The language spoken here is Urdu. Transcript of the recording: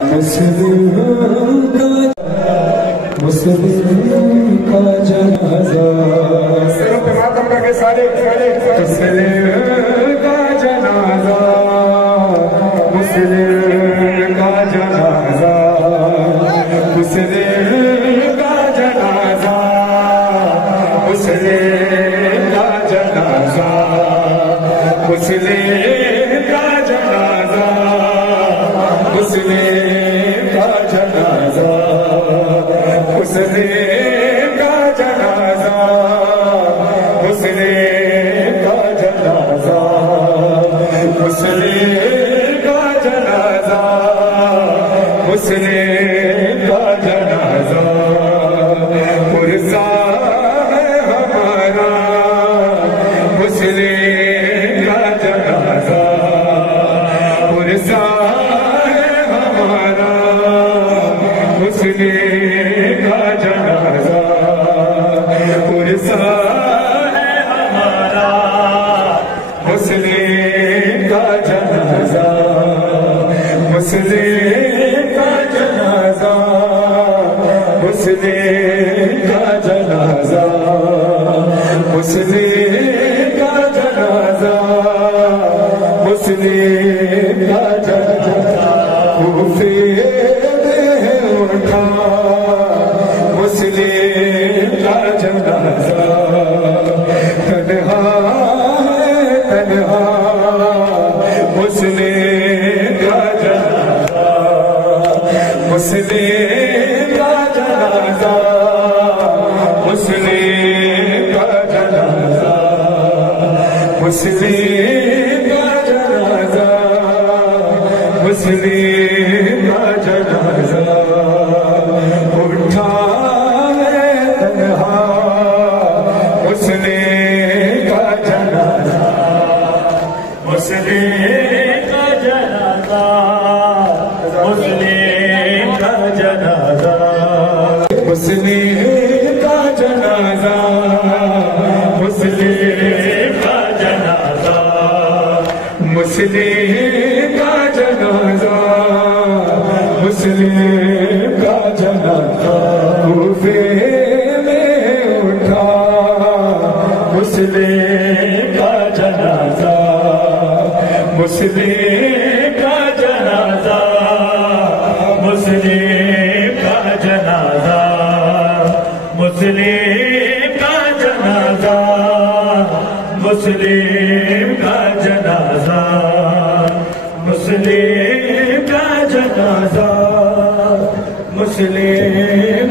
مسلم کا جنازہ سروں پہ ماتم کر کے سارے مسلم کا جنازہ مسلم کا جنازہ مسلم کا جنازہ مسلم کا جنازہ مسلم کا جنازہ مسلم کا جنازہ مسلم کا جنازہ مسلم کا جنازہ مسلم کا جنازہ مسلم کا جنازہ پرسا ہے ہمارا مسلم کا جنازہ پرسا ہے ہمارا مسلم کا جنازہ پرسا ہے ہمارا مسلم کا جنازہ مسلم کا جنازہ مسلم کا جنازہ مسلم کا جنازہ مسلم کا جنازہ اٹھا مسلم کا جنازہ تنہا ہے تنہا مسلم کا جنازہ مسلم کا جنازہ مسلم کا جنازہ مسلم کا جنازہ مسلم کا جنازہ اٹھا ہے تنہا مسلم کا جنازہ مسلم کا جنازہ مسلم کا جنازہ مسلم کا جنازہ مسلم کا جنازہ مسلم کا جنازہ مسلم کا جنازہ کوفے میں اٹھا مسلم کا جنازہ مسلم کا جنازہ مسلم کا جنازہ مسلم کا جنازہ مسلم کا جنازہ مسلم کا جنازہ مسلم